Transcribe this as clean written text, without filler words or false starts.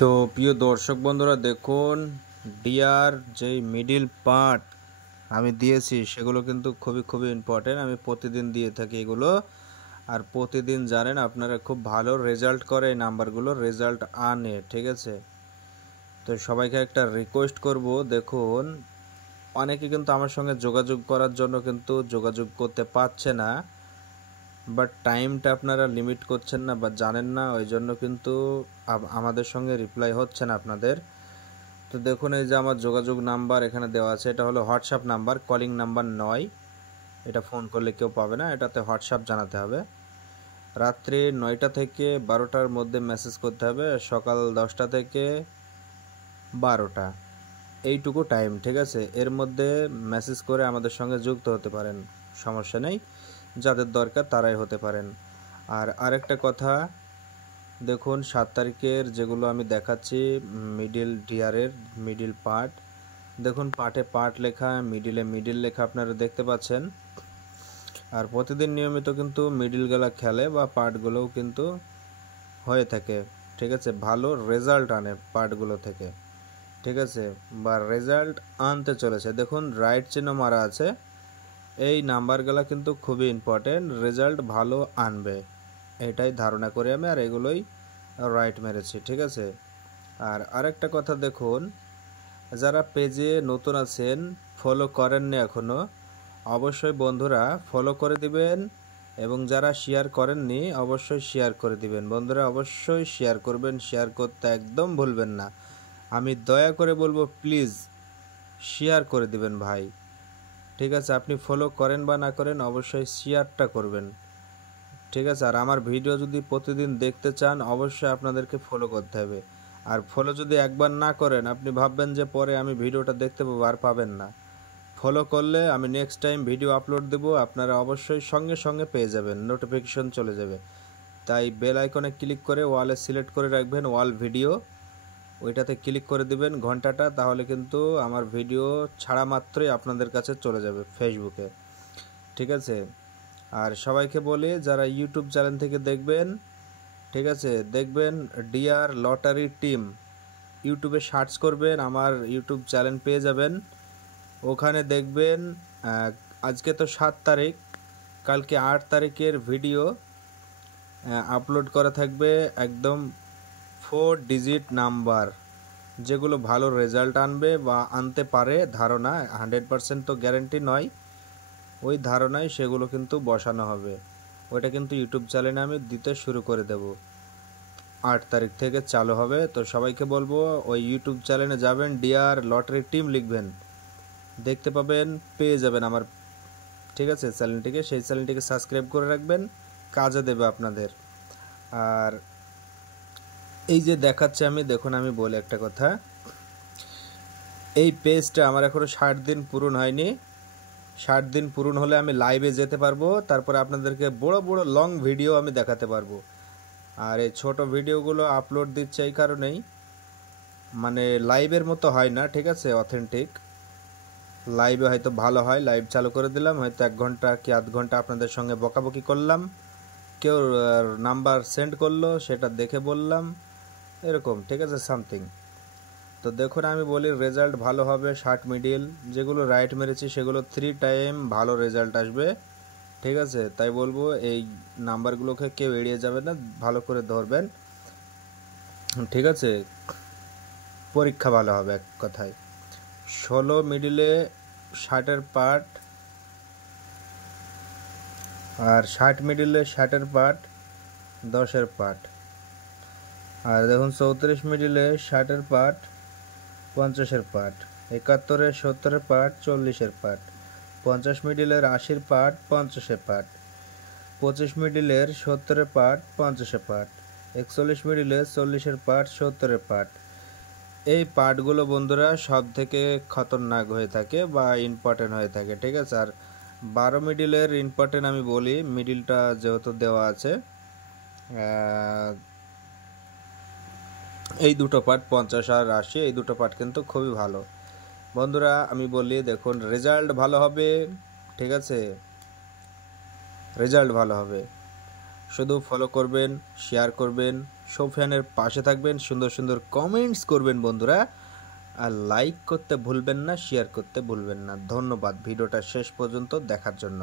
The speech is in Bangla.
তো প্রিয় দর্শক বন্ধুরা দেখুন, ডিয়ার যে মিডিল পার্ট আমি দিয়েছি সেগুলো কিন্তু খুবই ইম্পর্টেন্ট। আমি প্রতিদিন দিয়ে থাকি এগুলো, আর প্রতিদিন জানেন আপনারা খুব ভালো রেজাল্ট করে এই নাম্বারগুলো রেজাল্ট আনে, ঠিক আছে। তো সবাইকে একটা রিকোয়েস্ট করব, দেখুন অনেকে কিন্তু আমার সঙ্গে যোগাযোগ করার জন্য কিন্তু যোগাযোগ করতে পারছে না, বাট টাইমটা আপনারা লিমিট করছেন না বা জানেন না, ওই জন্য কিন্তু আমাদের সঙ্গে রিপ্লাই হচ্ছে না আপনাদের। তো দেখুন এই যে আমার যোগাযোগ নাম্বার এখানে দেওয়া আছে, এটা হলো হোয়াটসঅ্যাপ নাম্বার, কলিং নাম্বার নয়, এটা ফোন করলে কেউ পাবে না, এটাতে হোয়াটসঅ্যাপ জানাতে হবে। রাত্রি 9টা থেকে 12টার মধ্যে মেসেজ করতে হবে, সকাল 10টা থেকে 12টা, এইটুকু টাইম, ঠিক আছে। এর মধ্যে মেসেজ করে আমাদের সঙ্গে যুক্ত হতে পারেন, সমস্যা নেই, যাদের দরকার তারাই হতে পারেন। আর আরেকটা কথা, দেখুন 7 তারিখের যেগুলো আমি দেখাচ্ছি মিডিল ডিয়ারের মিডিল পার্ট, দেখুন পার্টে পার্ট লেখা, মিডিলে মিডিল লেখা আপনারা দেখতে পাচ্ছেন। আর প্রতিদিন নিয়মিত কিন্তু মিডিলগুলো খেলে বা পার্টগুলোও কিন্তু হয়ে থাকে, ঠিক আছে, ভালো রেজাল্ট আনে পার্টগুলো থেকে, ঠিক আছে, বা রেজাল্ট আনতে চলেছে। দেখুন রাইট চিহ্ন মারা আছে, এই নাম্বারগুলো কিন্তু খুবই ইম্পর্টেন্ট, রেজাল্ট ভালো আনবে এটাই ধারণা করি আমি, আর এগুলোই রাইট মেরেছি, ঠিক আছে। আর আরেকটা কথা, দেখুন যারা পেজে নতুন আছেন ফলো করেননি এখনও, অবশ্যই বন্ধুরা ফলো করে দিবেন, এবং যারা শেয়ার করেননি অবশ্যই শেয়ার করে দিবেন। বন্ধুরা অবশ্যই শেয়ার করবেন, শেয়ার করতে একদম ভুলবেন না, আমি দয়া করে বলবো প্লিজ শেয়ার করে দিবেন ভাই, ঠিক আছে। আপনি ফলো করেন বা না করেন অবশ্যই শেয়ারটা করবেন, ঠিক আছে। আর আমার ভিডিও যদি প্রতিদিন দেখতে চান অবশ্যই আপনাদেরকে ফলো করতে হবে, আর ফলো যদি একবার না করেন আপনি ভাববেন যে পরে আমি ভিডিওটা দেখতে পাবো, আর পাবেন না। ফলো করলে আমি নেক্সট টাইম ভিডিও আপলোড দেব, আপনারা অবশ্যই সঙ্গে সঙ্গে পেয়ে যাবেন, নোটিফিকেশন চলে যাবে। তাই বেল আইকনে ক্লিক করে ওয়ালে সিলেক্ট করে রাখবেন ওয়াল ভিডিও, ওইটাতে ক্লিক করে দিবেন ঘন্টাটা, তাহলে কিন্তু আমার ভিডিও ছাড়া মাত্রই আপনাদের কাছে চলে যাবে ফেসবুকে, ঠিক আছে। আর সবাইকে বলি যারা ইউটিউব চ্যানেল থেকে দেখবেন, ঠিক আছে, দেখবেন ডিয়ার লটারি টিম, ইউটিউবে সার্চ করবেন, আমার ইউটিউব চ্যানেল পেয়ে যাবেন, ওখানে দেখবেন আজকে তো 7 তারিখ, কালকে 8 তারিখের ভিডিও আপলোড করা থাকবে, একদম 4 ডিজিট নাম্বার যেগুলো ভালো রেজাল্ট আনবে বা আনতে পারে, ধারণা 100% তো গ্যারান্টি নয়, ওই ধারণায় সেগুলো কিন্তু বসানো হবে। ওইটা কিন্তু ইউটিউব চ্যানেলে আমি দিতে শুরু করে দেব, 8 তারিখ থেকে চালু হবে। তো সবাইকে বলবো ওই ইউটিউব চ্যানেলে যাবেন, ডিয়ার লটারি টিম লিখবেন, দেখতে পাবেন, পেয়ে যাবেন আমার, ঠিক আছে, চ্যানেলটিকে, সেই চ্যানেলটিকে সাবস্ক্রাইব করে রাখবেন, কাজে দেবে আপনাদের। আর এই যে দেখাচ্ছে আমি, দেখুন আমি বলি একটা কথা, এই পেজটা আমার এখনো 60 দিন পূরণ হয়নি, 60 দিন পূরণ হলে আমি লাইভে যেতে পারবো, তারপরে আপনাদেরকে বড় বড় লং ভিডিও আমি দেখাতে পারবো। আর এই ছোট ভিডিওগুলো আপলোড দিচ্ছে এই কারণেই, মানে লাইভের মতো হয় না, ঠিক আছে, অথেন্টিক। লাইভে হয়তো ভালো হয়, লাইভ চালু করে দিলাম, হয়তো 1 ঘন্টা কি আধ ঘন্টা আপনাদের সঙ্গে বকাবকি করলাম, কেউ নাম্বার সেন্ড করলো সেটা দেখে বললাম, এরকম, ঠিক আছে, সামথিং। তো দেখুন আমি বলি রেজাল্ট ভালো হবে, 60 মিডিল যেগুলো রাইট মেরেছি সেগুলো 3 টাইম ভালো রেজাল্ট আসবে, ঠিক আছে। তাই বলবো এই নাম্বারগুলোকে কেউ এড়িয়ে যাবে না, ভালো করে ধরবেন, ঠিক আছে, পরীক্ষা ভালো হবে এক কথায়। 16 মিডিলে 60-এর পার্ট, আর 60 মিডিলে 60-এর পার্ট, 10-এর পার্ট, আর দেখুন 34 মিডিলে 60-এর পার্ট, 50-এর পার্ট, 71-এ 70-এর পার্ট, 40-এর পার্ট, 50 মিডিলের 80-এর পার্ট, 50-এর পার্ট, 25 মিডিলের 70-এর পার্ট, 50-এর পার্ট, 41 মিডিলের 40-এর পার্ট, 70-এর পার্ট। এই পার্টগুলো বন্ধুরা সব থেকে খতরনাক হয়ে থাকে বা ইম্পর্টেন্ট হয়ে থাকে, ঠিক আছে। আর 12 মিডিলের ইম্পর্টেন্ট আমি বলি, মিডিলটা যেহেতু দেওয়া আছে, এই দুটো পার্ট 50 আর 80, এই দুটো পার্ট কিন্তু খুবই ভালো বন্ধুরা। আমি বলি দেখুন রেজাল্ট ভালো হবে, ঠিক আছে, রেজাল্ট ভালো হবে। শুধু ফলো করবেন, শেয়ার করবেন, সোফিয়ানের পাশে থাকবেন, সুন্দর সুন্দর কমেন্টস করবেন বন্ধুরা, আর লাইক করতে ভুলবেন না, শেয়ার করতে ভুলবেন না। ধন্যবাদ ভিডিওটা শেষ পর্যন্ত দেখার জন্য।